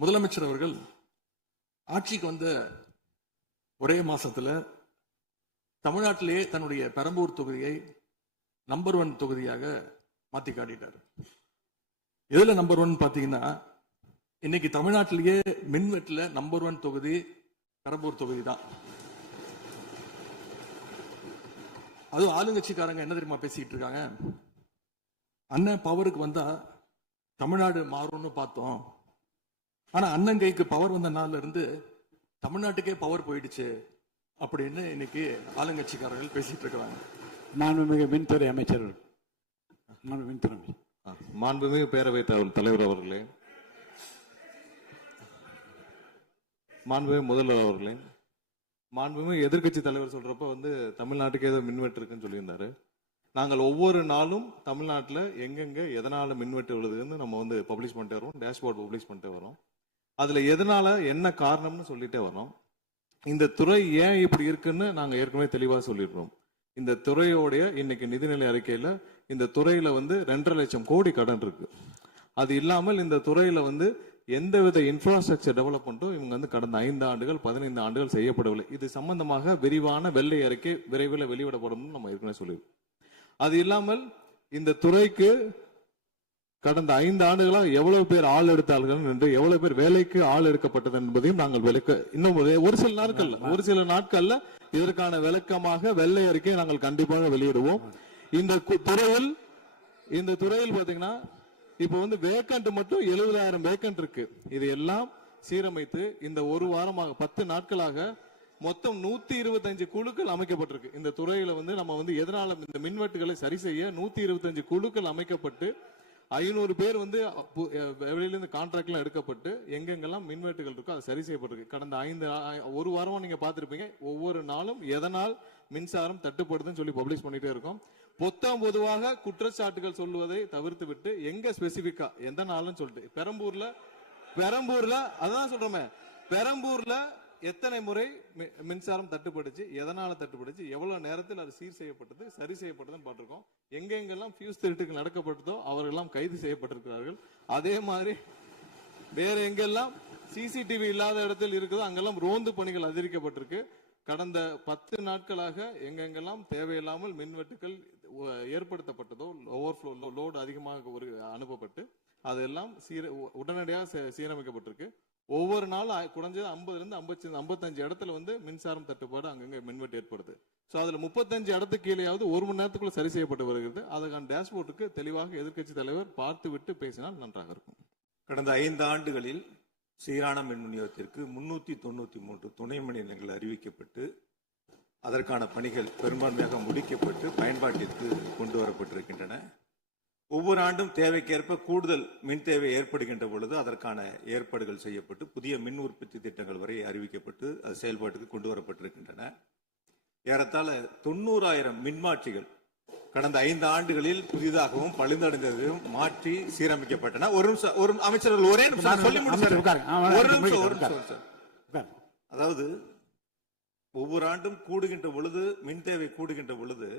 முதலமைச்சர் அவர்கள் ஆட்சிக்கு வந்த ஒரே மாசத்துல தமிழ்நாட்டிலேயே தன்னுடைய பெரம்பூர் தொகுதியை நம்பர் 1 தொகுதியாக மாத்தி காட்டிட்டார். எதுல நம்பர் 1 பாத்தீங்கன்னா, இன்னைக்கு தமிழ்நாட்டிலேயே மின்வெட்டுல நம்பர் 1 தொகுதி பெரம்பூர் தொகுதி தான். அதுவும் ஆளுங்கட்சிக்காரங்க என்ன தெரியுமா பேசிட்டு இருக்காங்க, அண்ணன் பவருக்கு வந்தா தமிழ்நாடு மாறும்னு பார்த்தோம், ஆனா அண்ணன் கைக்கு பவர் வந்த நாள்ல இருந்து தமிழ்நாட்டுக்கே பவர் போயிடுச்சு அப்படின்னு இன்னைக்கு ஆளுங்கட்சிக்காரர்கள் பேசிட்டு இருக்கிறாங்க. மாண்புமிகு மின்துறை அமைச்சர், மாண்புமிகு பேரவைத் தலைவர் அவர்களே, மாண்புமிகு முதல்வர் அவர்களே, மாண்புமிகு எதிர்கட்சி தலைவர் சொல்றப்ப தமிழ்நாட்டுக்கு ஏதோ மின்வெட்டு இருக்குன்னு சொல்லியிருந்தாரு. நாங்கள் ஒவ்வொரு நாளும் தமிழ்நாட்டில் எங்கெங்க எதனால மின்வெட்டு விழுதுன்னு நம்ம பப்ளிஷ் பண்ணிட்டே வரோம், டேஷ்போர்ட் பப்ளிஷ் பண்ணிட்டே வரோம். அதுல எதனால என்ன காரணம்னு சொல்லிட்டே வரோம். இந்த துறை ஏன் இப்படி இருக்குன்னு நாங்க ஏற்கனவே தெளிவா சொல்லிடுறோம். இந்த துறையோடைய இன்னைக்கு நிதிநிலை அறிக்கையில இந்த துறையில 2.5 லட்சம் கோடி கடன் இருக்கு. அது இல்லாமல் இந்த துறையில எந்தவித இன்ஃப்ராஸ்ட்ரக்சர் டெவலப்மெண்ட்டும் இவங்க கடந்த 5 ஆண்டுகள் 15 ஆண்டுகள் செய்யப்படவில்லை. இது சம்பந்தமாக விரிவான வெள்ளை அறிக்கை விரைவில் வெளியிடப்படும் நம்ம ஏற்கனவே சொல்லியிருக்கோம். அது இல்லாமல் இந்த துறைக்கு கடந்த 5 ஆண்டுகளாக எவ்வளவு பேர் ஆள் எடுத்தார்கள் என்று, எவ்வளவு பேர் வேலைக்கு ஆள் எடுக்கப்பட்டது என்பதையும் நாங்கள் இன்னும் ஒரு சில நாட்கள்ல இதற்கான விளக்கமாக வெள்ளை அறிக்கை நாங்கள் கண்டிப்பாக வெளியிடுவோம். இந்த துறையில் பாத்தீங்கன்னா இப்ப வேக்கண்ட் மட்டும் 70,000 வேக்கண்ட் இருக்கு. இது எல்லாம் சீரமைத்து இந்த ஒரு வாரமாக 10 நாட்களாக மொத்தம் 125 குழுக்கள் அமைக்கப்பட்டிருக்கு. இந்த துறையில நம்ம எதனால இந்த மின்வெட்டுகளை சரி செய்ய 125 குழுக்கள் அமைக்கப்பட்டு 500 பேர் வெளியிலிருந்து கான்ட்ராக்ட்லாம் எடுக்கப்பட்டு எங்கெங்கெல்லாம் மின்வெட்டுகள் இருக்கோ அது சரி செய்யப்பட்டிருக்கு. கடந்த ஒரு வாரமா நீங்க பார்த்திருப்பீங்க, ஒவ்வொரு நாளும் எதனால் மின்சாரம் தட்டுப்படுதுன்னு சொல்லி பப்ளிஷ் பண்ணிட்டே இருக்கோம். பொதுவாக குற்றச்சாட்டுகள் சொல்லுவதை தவிர்த்து விட்டு எங்க ஸ்பெசிபிக்கா எந்த நாள்னு சொல்லிட்டு பெரம்பூர்ல அதான் சொல்றோமே, பெரம்பூர்ல எத்தனை முறை மின்சாரம் தட்டுப்படுச்சு, எதனால தட்டுப்படுச்சு, எவ்வளவு நேரத்தில் அது சீர் செய்யப்பட்டது, சரி செய்யப்பட்டதுன்னு பார்த்திருக்கோம். எங்கெங்கெல்லாம் ஃபியூஸ் திருட்டுக்கு நடக்கப்பட்டதோ அவர்களெல்லாம் கைது செய்யப்பட்டிருக்கிறார்கள். அதே மாதிரி வேற எங்கெல்லாம் சிசிடிவி இல்லாத இடத்தில் இருக்குதோ அங்கெல்லாம் ரோந்து பணிகள் அதிகரிக்கப்பட்டிருக்கு. கடந்த 10 நாட்களாக எங்கெங்கெல்லாம் தேவையில்லாமல் மின்வெட்டுகள் ஏற்படுத்தப்பட்டதோ, ஓவர்ஃப்ளோ லோடு அதிகமாக அனுப்பப்பட்டு அதெல்லாம் உடனடியாக சீரமைக்கப்பட்டிருக்கு. ஒவ்வொரு நாளும் குறைஞ்சது 50 to 55 இடத்துல மின்சாரம் தட்டுப்பாடு அங்கங்க மின்வெட்டு ஏற்படுது. அதுல 35 இடத்துக்கு கீழேயாவது 1 மணி நேரத்துக்குள்ள சரி செய்யப்பட்டு வருகிறது. அதுக்கான டேஷ்போர்டுக்கு தெளிவாக எதிர்கட்சி தலைவர் பார்த்து விட்டு பேசினால் நன்றாக இருக்கும். கடந்த 5 ஆண்டுகளில் சீரான மின் விநியோகத்திற்கு 393 துணை மின் நிலையங்கள் அறிவிக்கப்பட்டு அதற்கான பணிகள் பெரும்பான்மையாக முடிக்கப்பட்டு பயன்பாட்டிற்கு கொண்டு வரப்பட்டிருக்கின்றன. ஒவ்வொரு ஆண்டும் தேவைக்கேற்ப கூடுதல் மின் தேவை ஏற்படுகின்ற பொழுது அதற்கான ஏற்பாடுகள் செய்யப்பட்டு புதிய மின் உற்பத்தி திட்டங்கள் வரை அறிவிக்கப்பட்டு அது செயல்பாட்டுக்கு கொண்டு வரப்பட்டிருக்கின்றன. ஏறத்தாழ 90,000 மின்மாற்றிகள் கடந்த 5 ஆண்டுகளில் புதிதாகவும் பழுந்தடைந்ததையும் மாற்றி சீரமைக்கப்பட்டன. ஒரு அமைச்சர்கள் ஒரே நிமிஷம் சொல்லி முடிச்சார். அதாவது ஒவ்வொரு ஆண்டும் கூடுகின்ற பொழுது மின் தேவை கூடுகின்ற பொழுது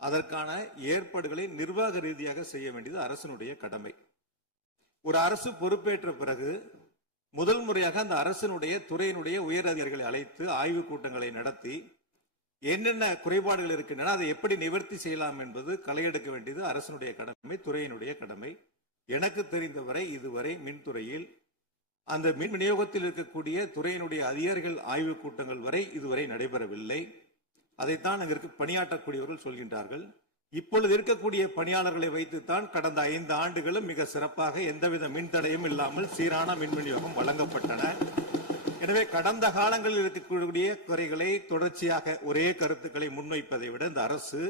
அதற்கான ஏற்பாடுகளை நிர்வாக ரீதியாக செய்ய வேண்டியது அரசினுடைய கடமை. ஒரு அரசு பொறுப்பேற்ற பிறகு முதல் முறையாக அந்த அரசினுடைய துறையினுடைய உயர் அதிகாரிகளை அழைத்து ஆய்வு கூட்டங்களை நடத்தி என்னென்ன குறைபாடுகள் இருக்கின்றன, அதை எப்படி நிவர்த்தி செய்யலாம் என்பது களையெடுக்க வேண்டியது அரசினுடைய கடமை, துறையினுடைய கடமை. எனக்கு தெரிந்தவரை இதுவரை மின்துறையில் அந்த மின் விநியோகத்தில் இருக்கக்கூடிய துறையினுடைய அதிகாரிகள் ஆய்வு கூட்டங்கள் வரை இதுவரை நடைபெறவில்லை. அதைத்தான் அங்கு பணியாற்றக்கூடியவர்கள் சொல்கின்றார்கள். இப்பொழுது இருக்கக்கூடிய பணியாளர்களை வைத்துத்தான் கடந்த 5 ஆண்டுகளும் மிக சிறப்பாக எந்தவித மின் தடையும் இல்லாமல் சீரான மின் விநியோகம் வழங்கப்பட்டன. எனவே கடந்த காலங்களில் இருக்கக்கூடிய குறைகளை தொடர்ச்சியாக ஒரே கருத்துக்களை முன்வைப்பதை விட இந்த அரசு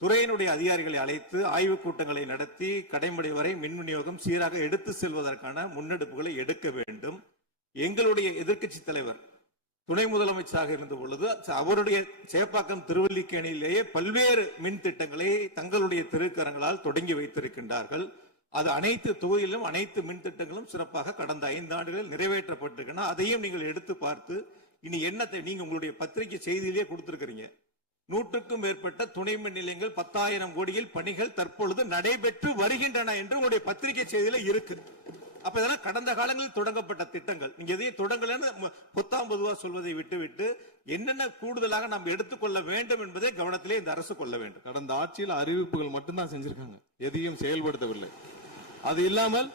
துறையினுடைய அதிகாரிகளை அழைத்து ஆய்வு கூட்டங்களை நடத்தி கடைமுறை வரை மின் விநியோகம் சீராக எடுத்து செல்வதற்கான முன்னெடுப்புகளை எடுக்க வேண்டும். எங்களுடைய எதிர்க்கட்சி தலைவர் துணை முதலமைச்சராக இருந்த பொழுது அவருடைய சேப்பாக்கம் திருவல்லிக்கேணியிலேயே பல்வேறு மின் திட்டங்களை தங்களுடைய திருக்கரங்களால் தொடங்கி வைத்திருக்கின்றார்கள். அது அனைத்து தொகுதியிலும் அனைத்து மின் திட்டங்களும் சிறப்பாக கடந்த 5 ஆண்டுகளில் நிறைவேற்றப்பட்டிருக்கின்றன. அதையும் நீங்கள் எடுத்து பார்த்து இனி என்னத்தை நீங்க உங்களுடைய பத்திரிகை செய்தியிலேயே கொடுத்திருக்கிறீங்க. 100க்கும் மேற்பட்ட துணை மின் நிலையங்கள் 10,000 கோடியில் பணிகள் தற்பொழுது நடைபெற்று வருகின்றன என்று உங்களுடைய பத்திரிகை செய்தியில இருக்கு. அப்ப இதெல்லாம் கடந்த காலங்களில் தொடங்கப்பட்ட திட்டங்கள். நீங்க எதையும் தொடங்கலன்னு பொத்தாம் பொதுவா சொல்வதை விட்டுவிட்டு என்னென்ன கூடுதலாக நாம் எடுத்துக்கொள்ள வேண்டும் என்பதை கவனத்திலே இந்த அரசு கொள்ள வேண்டும். கடந்த ஆட்சியில் அறிவிப்புகள் மட்டும்தான் செஞ்சிருக்காங்க, எதையும் செயல்படுத்தவில்லை. அது இல்லாமல்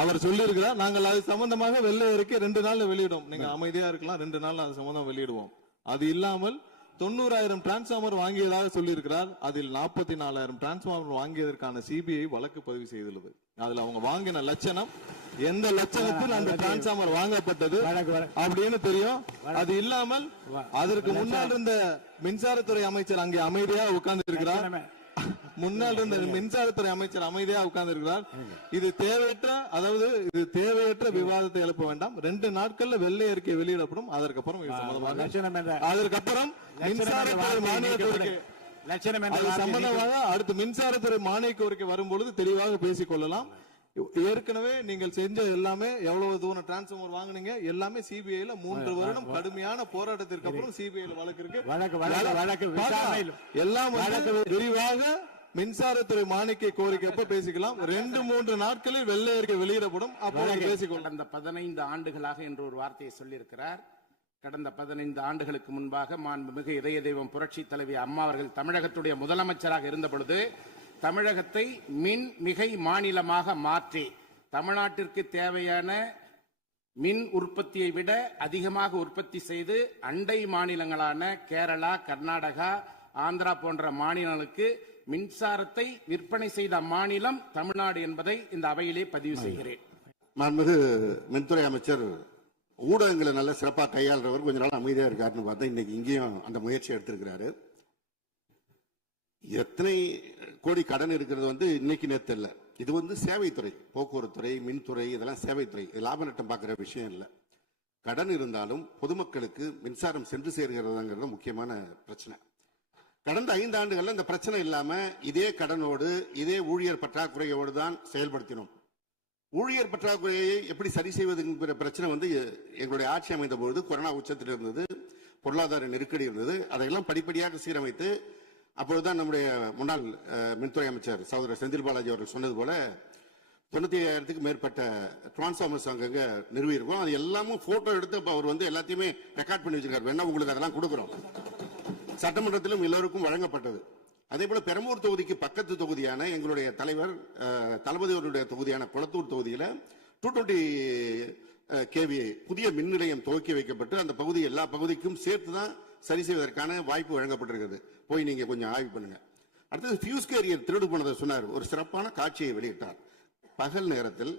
அவர் சொல்லியிருக்கிறார், நாங்கள் அது சம்பந்தமாக வெள்ளை அறிக்கை 2 நாள்ல வெளியிடுவோம், நீங்க அமைதியா இருக்கலாம், 2 நாள்ல அது சம்பந்தம் வெளியிடுவோம். அது இல்லாமல் 90,000 டிரான்ஸ்பார்மர் வாங்கியதாக சொல்லியிருக்கிறார். அதில் 44,000 டிரான்ஸ்பார்மர் வாங்கியதற்கான சிபிஐ வழக்கு பதிவு செய்துள்ளது. அதுல அவங்க வாங்கின லட்சணம், எந்த லட்சணத்தில் அந்த டிரான்ஸ்பார்மர் வாங்கப்பட்டது அப்படின்னு தெரியும். அது இல்லாமல் அதற்கு முன்னால் இருந்த மின்சாரத்துறை அமைச்சர் அங்கே அமைதியா உட்கார்ந்து இருக்கிறார். முன்னால் இருந்த மின்சாரத்துறை அமைச்சர் அமைதியா உட்கார்ந்து இருக்கிறார். இது தேவையற்ற விவாதத்தை எழுப்ப வேண்டாம். 2 நாட்கள்ல வெள்ளை அறிக்கை வெளியிடப்படும். அதற்கப்புறம் மின்சாரத்துறை மானிய கோரிக்கை சம்பந்தமாக அடுத்து மின்சாரத்துறை மானிய கோரிக்கை வரும்பொழுது தெளிவாக பேசிக் கொள்ளலாம். ஏற்கனவே நீங்கள் செஞ்ச எல்லாமே எவ்வளவு தூரம் டிரான்ஸ்பார்மர் வாங்குனீங்க எல்லாமே சிபிஐல 3 வருடம் கடுமையான போராட்டத்திற்கு அப்புறம் சிபிஐல வழக்கு இருக்கு. எல்லாம் விரிவாக மின்சாரத்துறை மானிய கோரிக்கை பேசிக்கலாம். 2-3 நாட்களில் வெள்ளை அறிக்கை வெளியிடப்படும். கடந்த 15 ஆண்டுகளாக என்று ஒரு வார்த்தையை சொல்லியிருக்கிறார். கடந்த 15 ஆண்டுகளுக்கு முன்பாக மாண்புமிகு இதய தெய்வம் புரட்சி தலைவி அம்மா அவர்கள் தமிழகத்துடைய முதலமைச்சராக இருந்த பொழுது தமிழகத்தை மின் மிகை மாநிலமாக மாற்றி தமிழ்நாட்டிற்கு தேவையான மின் உற்பத்தியை விட அதிகமாக உற்பத்தி செய்து அண்டை மாநிலங்களான கேரளா, கர்நாடகா, ஆந்திரா போன்ற மாநிலங்களுக்கு மின்சாரத்தை விற்பனை செய்த மாநிலம் தமிழ்நாடு என்பதை இந்த அவையிலே பதிவு செய்கிறேன். மாண்புமிகு மின்துறை அமைச்சர் ஊடகங்களை நல்ல சிறப்பாக கையாளுறவர், கொஞ்ச நாள் அமைதியா இருக்காருன்னு பார்த்தா இன்னைக்கு இங்கேயும் அந்த முயற்சி எடுத்திருக்கிறாரு. எத்தனை கோடி கடன் இருக்கிறது இன்னைக்கு நேற்று இல்ல, இது சேவைத்துறை, போக்குவரத்துறை, மின்துறை, இதெல்லாம் சேவைத்துறை, லாப நட்டம் பார்க்கிற விஷயம் இல்லை. கடன் இருந்தாலும் பொதுமக்களுக்கு மின்சாரம் சென்று சேர்கிறதுங்கிறது முக்கியமான பிரச்சனை. கடந்த 5 ஆண்டுகள்ல இந்த பிரச்சனை இல்லாம இதே கடனோடு இதே ஊழியர் பற்றாக்குறையோடு தான் செயல்படுத்தினோம். ஊழியர் பற்றாக்குறையை எப்படி சரி செய்வதுங்கிற பிரச்சனை எங்களுடைய ஆட்சி அமைந்த பொழுது கொரோனா உச்சத்தில் இருந்தது, பொருளாதார நெருக்கடி இருந்தது. அதையெல்லாம் படிப்படியாக சீரமைத்து அப்பொழுதுதான் நம்முடைய முன்னாள் மின்துறை அமைச்சர் சகோதரர் செந்தில் பாலாஜி அவர்கள் சொன்னது போல 95,000க்கு மேற்பட்ட டிரான்ஸ்பார்மர்ஸ் அங்கங்க நிறுவி இருக்கும். அது எல்லாமும் போட்டோ எடுத்து அவர் எல்லாத்தையுமே ரெக்கார்ட் பண்ணி வச்சிருக்காரு. வேணா உங்களுக்கு அதெல்லாம் கொடுக்குறோம். சட்டமன்றத்திலும் எல்லோருக்கும் வழங்கப்பட்டது. அதே போல பெரம்பூர் தொகுதிக்கு பக்கத்து தொகுதியான எங்களுடைய தலைவர் தளபதி அவருடைய தொகுதியான குளத்தூர் தொகுதியில 220 kVA புதிய மின் நிலையம் துவக்கி வைக்கப்பட்டு அந்த பகுதி எல்லா பகுதிக்கும் சேர்த்துதான் சரி செய்வதற்கான வாய்ப்பு வழங்கப்பட்டிருக்கிறது. போய் நீங்க கொஞ்சம் ஆய்வு பண்ணுங்க. அடுத்தது ஃபியூஸ் கேரியர் திருடு போனதை சொன்னார். ஒரு சிறப்பான காட்சியை வெளியிட்டார். பகல் நேரத்தில்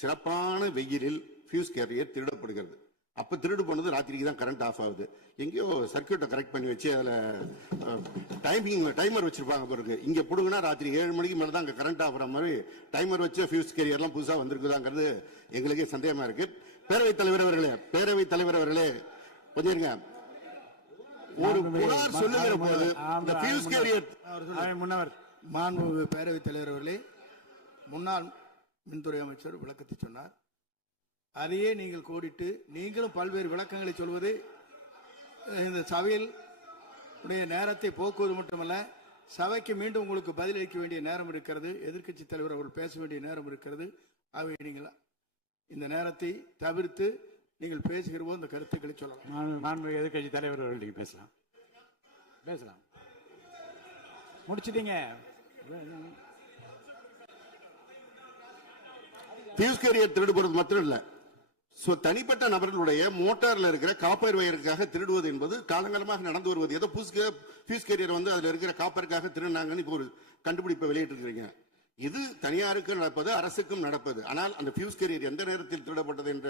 சிறப்பான வெயிலில் ஃபியூஸ் கேரியர் திருடப்படுகிறது. அப்ப திருடு போனது ராத்திரிக்கு தான் கரண்ட் ஆஃப் ஆகுது. எங்கேயோ சர்க்கியூட்டை கரெக்ட் பண்ணி வச்சு அதுல டைமர் வச்சிருப்பாங்க பாருங்க. இங்க போடுங்கன்னா ராத்திரி 7 மணிக்கு மேல தான் அங்க கரண்ட் ஆஃப் மாதிரி டைமர் வச்சு ஃபியூஸ் கேரியர்லாம் புதுசா வந்திருக்குதாங்கிறது எங்களுக்கே சந்தேகமா இருக்கு. பேரவைத் தலைவர் அவர்களே கொஞ்சம் இருங்க. ஒரு புகார் சொல்லுகிற போது இந்த ஃபியூஸ் கேரியர் முன்னவர் மாண்புமிகு பேரவைத் தலைவர் அவர்களே, முன்னாள் மின்துறை அமைச்சர் விளக்கத்தை சொன்னார். அதையே நீங்கள் கோடிட்டு நீங்களும் பல்வேறு விளக்கங்களை சொல்வது இந்த சபையில் உடைய நேரத்தை போக்குவது மட்டுமல்ல, சபைக்கு மீண்டும் உங்களுக்கு பதிலளிக்க வேண்டிய நேரம் இருக்கிறது, எதிர்க்கட்சி தலைவர் அவர்கள் பேச வேண்டிய நேரம் இருக்கிறது. ஆகவே நீங்கள் இந்த நேரத்தை தவிர்த்து நீங்கள் பேசுகிற போது இந்த கருத்துக்களை சொல்லலாம். எதிர்க்கட்சி தலைவர் அவர்கள் நீங்க பேசலாம். முடிச்சிட்டீங்க. ஃபியூஸ் கேரியர் திருடு போறது மாத்திரம் இல்ல, தனிப்பட்ட நபர்களுடைய மோட்டார்ல இருக்கிற காப்பர் வயருக்காக திருடுவது என்பது காலங்காலமாக நடந்து வருவது. ஏதோ ஃபியூஸ் கேரியர் அதுல இருக்கிற காப்பருக்காக திருடினாங்கன்னு இப்போ ஒரு கண்டுபிடிப்பை வெளியிட்டு இருக்கிறீங்க. இது தனியாருக்கு நடப்பது, அரசுக்கும் நடப்பது. ஆனால் அந்த ஃபியூஸ் கேரியர் எந்த நேரத்தில் திருடப்பட்டது என்ற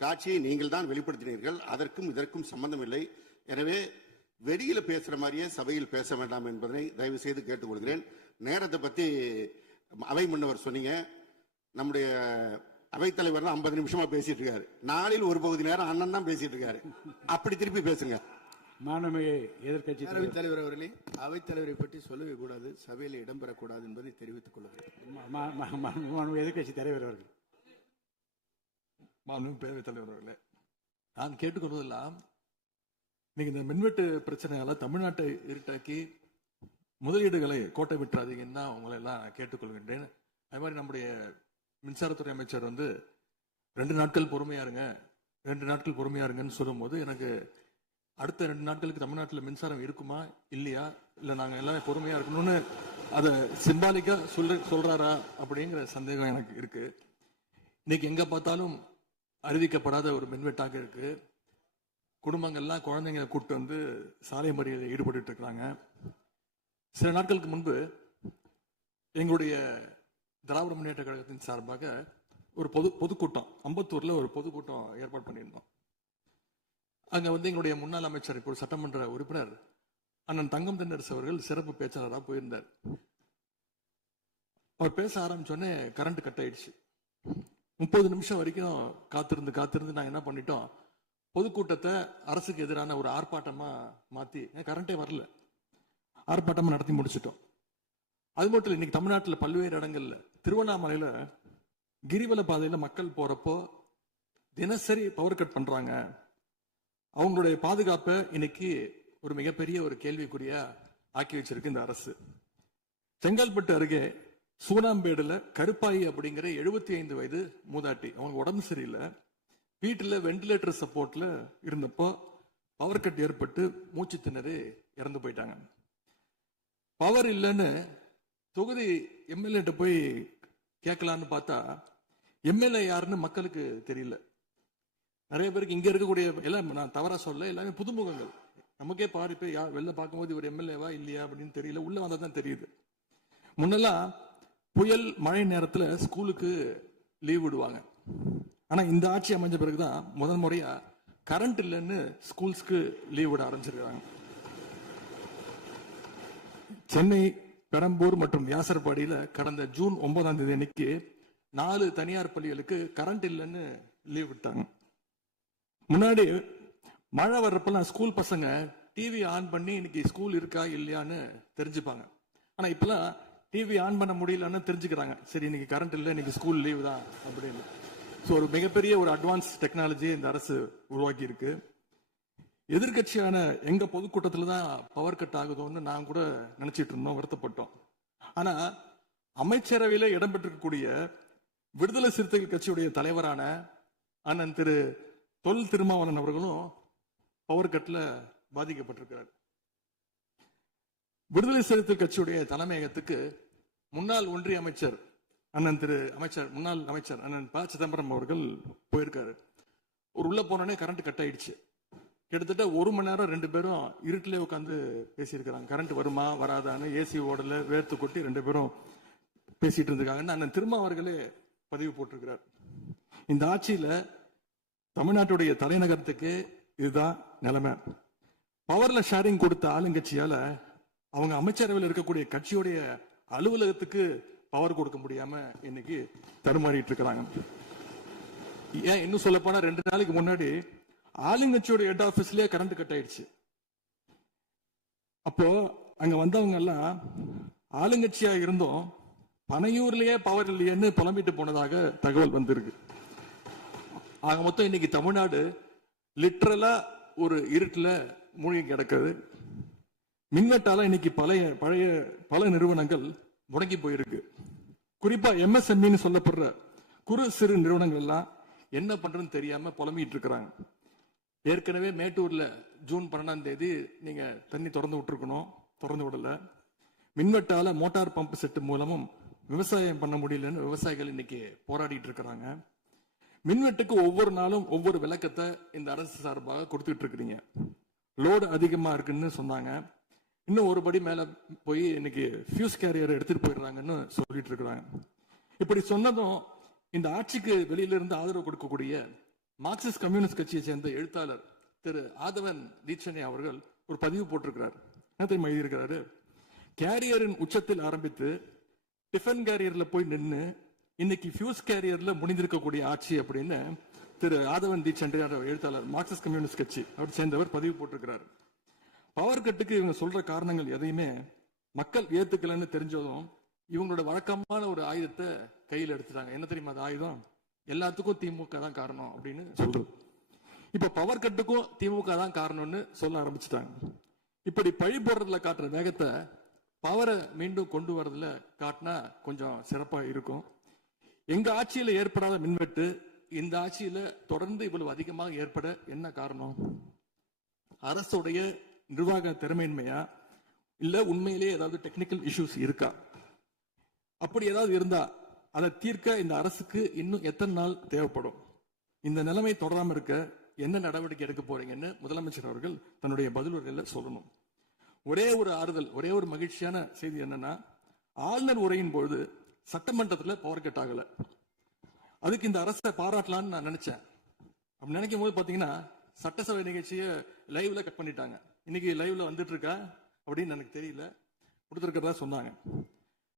காட்சியை நீங்கள் தான் வெளிப்படுத்தினீர்கள். அதற்கும் இதற்கும் சம்பந்தம் இல்லை. எனவே வெளியில பேசுற மாதிரியே சபையில் பேச வேண்டாம் என்பதை தயவு செய்து கேட்டுக்கொள்கிறேன். நேரத்தை பத்தி அவை முன்னவர் சொன்னீங்க. நம்முடைய அவைத்தலைவர் 50 நிமிஷமா பேசிட்டு இருக்காரு. நாளில் ஒரு பகுதி நேரம் அண்ணன் தான் பேசிட்டு இருக்காரு. அப்படி திருப்பி பேசுங்க. எதிர்க்கட்சி தலைவர் அவர்களே, அவைத்தலைவரை பற்றி சொல்லவே கூடாது, சபையில் இடம்பெறக்கூடாது என்பதை தெரிவித்துக் கொள்கிறேன். எதிர்க்கட்சி தலைவர் அவர்கள். பேரவைத் தலைவர் அவர்களே, நான் கேட்டுக்கொள்வதெல்லாம் நீங்க இந்த மின்வெட்டு பிரச்சனையால தமிழ்நாட்டை இருட்டாக்கி முதலீடுகளை கோட்டை விட்டுறாதீங்கன்னு தான் உங்களை எல்லாம் கேட்டுக்கொள்கின்றேன். அது மாதிரி நம்முடைய மின்சாரத்துறை அமைச்சர் 2 நாட்கள் பொறுமையா இருங்க, 2 நாட்கள் பொறுமையா இருங்கன்னு சொல்லும்போது எனக்கு அடுத்த 2 நாட்களுக்கு தமிழ்நாட்டில் மின்சாரம் இருக்குமா இல்லையா, இல்ல நாங்க எல்லாமே பொறுமையா இருக்கணும்னு அதை சிம்பாலிக்கா சொல்றாரா அப்படிங்கிற சந்தேகம் எனக்கு இருக்கு. இன்னைக்கு எங்க பார்த்தாலும் அறிவிக்கப்படாத ஒரு மின்வெட்டாக இருக்கு. குடும்பங்கள்லாம் குழந்தைங்களை கூப்பிட்டு வந்து சாலை மறியலில் ஈடுபட்டு இருக்கிறாங்க. சில நாட்களுக்கு முன்பு எங்களுடைய திராவிட முன்னேற்ற கழகத்தின் சார்பாக ஒரு பொதுக்கூட்டம் அம்பத்தூர்ல ஒரு பொதுக்கூட்டம் ஏற்பாடு பண்ணியிருந்தோம். அங்க வந்து எங்களுடைய முன்னாள் அமைச்சர், இப்போ சட்டமன்ற உறுப்பினர் அண்ணன் தங்கம் தென்னரசு அவர்கள் சிறப்பு பேச்சாளராக போயிருந்தார். அவர் பேச ஆரம்பிச்சோடனே கரண்ட் கட் ஆயிடுச்சு. 30 நிமிஷம் வரைக்கும் காத்திருந்து நாங்க என்ன பண்ணிட்டோம், பொதுக்கூட்டத்தை அரசுக்கு எதிரான ஒரு ஆர்ப்பாட்டமா மாத்தி, கரண்டே வரல, ஆர்ப்பாட்டமா நடத்தி முடிச்சிட்டோம். அது மட்டும் இல்லை, இன்னைக்கு தமிழ்நாட்டில் பல்வேறு இடங்கள்ல, திருவண்ணாமலையில கிரிவல பாதையில மக்கள் போறப்போ தினசரி பவர் கட் பண்றாங்க. அவங்களுடைய பாதுகாப்பை இன்னைக்கு ஒரு மிகப்பெரிய ஒரு கேள்விக்குறியா ஆக்கி வச்சிருக்கு இந்த அரசு. செங்கல்பட்டு அருகே சூனாம்பேடுல கருப்பாயி அப்படிங்கிற 75 வயது மூதாட்டி, அவங்க உடம்பு சரியில்லை, வீட்டுல வெண்டிலேட்டர் சப்போர்ட்ல இருந்தப்போ பவர் கட் ஏற்பட்டு மூச்சு திணறி இறந்து போயிட்டாங்க. பவர் இல்லைன்னு தொகுதி எம்எல்ஏ போய் கேட்கலான்னு பார்த்தா எம்எல்ஏ யாருன்னு மக்களுக்கு தெரியல. நிறைய பேருக்கு இங்க இருக்கக்கூடிய எல்லாம், நான் தவறா சொல்ல, எல்லாமே புதுமுகங்கள். நமக்கே பாரு இப்ப வெளில பார்க்கும்போது இவர் எம்எல்ஏவா இல்லையா அப்படின்னு தெரியல, உள்ள வந்தா தான் தெரியுது. முன்னெல்லாம் புயல் மழை நேரத்துல ஸ்கூலுக்கு லீவ் விடுவாங்க. ஆனா இந்த ஆட்சி அமைஞ்ச பிறகுதான் முதல் முறையா கரண்ட் இல்லைன்னு ஸ்கூல்ஸ்க்கு லீவ் விட ஆரம்பிச்சிருக்காங்க. சென்னை, பெரம்பூர் மற்றும் வியாசர்பாடியில கடந்த ஜூன் 9ஆம் தேதி அன்னைக்கு 4 தனியார் பள்ளிகளுக்கு கரண்ட் இல்லைன்னு லீவ் விட்டாங்க. முன்னாடி மழை வர்றப்பெல்லாம் ஸ்கூல் பசங்க டிவி ஆன் பண்ணி இன்னைக்கு ஸ்கூல் இருக்கா இல்லையான்னு தெரிஞ்சுப்பாங்க. ஆனா இப்பெல்லாம் டிவி ஆன் பண்ண முடியலன்னு தெரிஞ்சுக்கிறாங்க, சரி இன்னைக்கு கரண்ட் இல்லை, இன்னைக்கு ஸ்கூல் லீவ் தான் அப்படின்னு. ஸோ ஒரு மிகப்பெரிய ஒரு அட்வான்ஸ் டெக்னாலஜியை இந்த அரசு உருவாக்கி இருக்கு. எதிர்கட்சியான எங்க பொதுக்கூட்டத்துல தான் பவர் கட் ஆகுதோன்னு நான் கூட நினைச்சிட்டு இருந்தோம், வருத்தப்பட்டோம். ஆனா அமைச்சரவையில இடம்பெற்றிருக்கக்கூடிய விடுதலை சிறுத்தைகள் கட்சியுடைய தலைவரான அண்ணன் திரு தொல் திருமாவளவன் அவர்களும் பவர் கட்ல பாதிக்கப்பட்டிருக்கிறார். விடுதலை சிறுத்தைகள் கட்சியுடைய தலைமையகத்துக்கு முன்னாள் ஒன்றிய அமைச்சர் முன்னாள் அமைச்சர் அண்ணன் ப சிதம்பரம் அவர்கள் போயிருக்காரு. ஒரு உள்ள போனோடனே கரண்ட் கட் ஆயிடுச்சு. கிட்டத்தட்ட 1 மணி நேரம் 2 பேரும் இருட்டிலே உட்காந்து பேசியிருக்கிறாங்க. கரண்ட் வருமா வராதான்னு, ஏசி ஓடல, வேர்த்து கொட்டி 2 பேரும் பேசிட்டு இருந்திருக்காங்கன்னு அண்ணன் திருமாவர்களே பதிவு போட்டிருக்கிறார். இந்த ஆட்சியில தமிழ்நாட்டுடைய தலைநகரத்துக்கு இதுதான் நிலைமை. பவர்ல ஷேரிங் கொடுத்த ஆளுங்கட்சியால அவங்க அமைச்சரவையில் இருக்கக்கூடிய கட்சியுடைய அலுவலகத்துக்கு பவர் கொடுக்க முடியாம இன்னைக்கு தடுமாறிட்டு இருக்கிறாங்க. ஏன் இன்னும் சொல்ல போனா 2 நாளைக்கு முன்னாடி ஆளுங்கட்சியோட ஹெட் ஆபீஸ்லயே கரண்ட் கட் ஆயிடுச்சு. அப்போ அங்க வந்தவங்க எல்லாம் ஆளுங்கட்சியா இருந்தோம், பனையூர்லயே பவர் இல்லையேன்னு புலம்பிட்டு போனதாக தகவல் வந்திருக்கு. ஆக மொத்தம் இன்னைக்கு தமிழ்நாடு லிட்டரலா ஒரு இருட்டுல மூழ்கி கிடக்குது. மின்வெட்டால இன்னைக்கு பல நிறுவனங்கள் முடங்கி போயிருக்கு. குறிப்பா எம்எஸ்எம்இன்னு சொல்லப்படுற குறு சிறு நிறுவனங்கள் எல்லாம் என்ன பண்றதுன்னு தெரியாம புலம்பிட்டு இருக்கிறாங்க. ஏற்கனவே மேட்டூர்ல ஜூன் 12ஆம் தேதி நீங்க தண்ணி திறந்து விட்டுருக்கணும், திறந்து விடல. மின்வெட்டால மோட்டார் பம்பு செட்டு மூலமும் விவசாயம் பண்ண முடியலன்னு விவசாயிகள் இன்னைக்கு போராடிட்டு இருக்கிறாங்க. மின்வெட்டுக்கு ஒவ்வொரு நாளும் ஒவ்வொரு விளக்கத்தை இந்த அரசு சார்பாக கொடுத்துட்டு இருக்கிறீங்க. லோடு அதிகமா இருக்குன்னு சொன்னாங்க. இன்னும் ஒரு படி மேல போய் இன்னைக்கு ஃபியூஸ் கேரியர் எடுத்துட்டு போயிடுறாங்கன்னு சொல்லிட்டு இருக்கிறாங்க. இப்படி சொன்னதும் இந்த ஆட்சிக்கு வெளியில இருந்து ஆதரவு கொடுக்கக்கூடிய மார்க்சிஸ்ட் கம்யூனிஸ்ட் கட்சியை சேர்ந்த எழுத்தாளர் திரு ஆதவன் தீட்சணி அவர்கள் ஒரு பதிவு போட்டிருக்கிறார். என்ன தெரியுமா எழுதியிருக்கிறாரு? கேரியரின் உச்சத்தில் ஆரம்பித்து டிஃபன் கேரியர்ல போய் நின்று இன்னைக்கு ஃபியூஸ் கேரியர்ல முடிந்திருக்கக்கூடிய ஆட்சி அப்படின்னு திரு ஆதவன் தீட்சணி எழுத்தாளர், மார்க்சிஸ்ட் கம்யூனிஸ்ட் கட்சி அவர் சேர்ந்தவர் பதிவு போட்டிருக்கிறார். பவர் கட்டுக்கு இவங்க சொல்ற காரணங்கள் எதையுமே மக்கள் ஏத்துக்கலன்னு தெரிஞ்சதும் இவங்களோட வழக்கமான ஒரு ஆயுதத்தை கையில் எடுத்துட்டாங்க. என்ன தெரியுமா அது ஆயுதம்? எல்லாத்துக்கும் திமுக தான் காரணம் அப்படின்னு சொல்றது. இப்ப பவர் கட்டுக்கும் திமுக தான் காரணம்னு சொல்ல ஆரம்பிச்சுட்டாங்க. இப்படி பழி போடுறதுல காட்டுற வேகத்தை பவரை மீண்டும் கொண்டு வரதுல காட்டினா கொஞ்சம் சிறப்பா இருக்கும். எங்க ஆட்சியில ஏற்படாத மின்வெட்டு இந்த ஆட்சியில தொடர்ந்து இவ்வளவு அதிகமாக ஏற்பட என்ன காரணம்? அரசுடைய நிர்வாக திறமையின்மையா, இல்ல உண்மையிலேயே ஏதாவது டெக்னிக்கல் இஷ்யூஸ் இருக்கா? அப்படி ஏதாவது இருந்தா அதை தீர்க்க இந்த அரசுக்கு இன்னும் எத்தனை நாள் தேவைப்படும்? இந்த நிலைமை தொடராம இருக்க என்ன நடவடிக்கை எடுக்க போறீங்கன்னு முதலமைச்சர் அவர்கள் தன்னுடைய பதிலுரையில சொல்லணும். ஒரே ஒரு ஆறுதல், ஒரே ஒரு மகிழ்ச்சியான செய்தி என்னன்னா, ஆளுநர் உரையின் பொழுது சட்டமன்றத்துல பவர் கட் ஆகல. அதுக்கு இந்த அரசை பாராட்டலாம்னு நான் நினைச்சேன். அப்படி நினைக்கும் போது பாத்தீங்கன்னா சட்டசபை நிகழ்ச்சியை லைவ்ல கட் பண்ணிட்டாங்க. இன்னைக்கு லைவ்ல வந்துட்டு இருக்கா அப்படின்னு எனக்கு தெரியல, கொடுத்துருக்கிறதா சொன்னாங்க.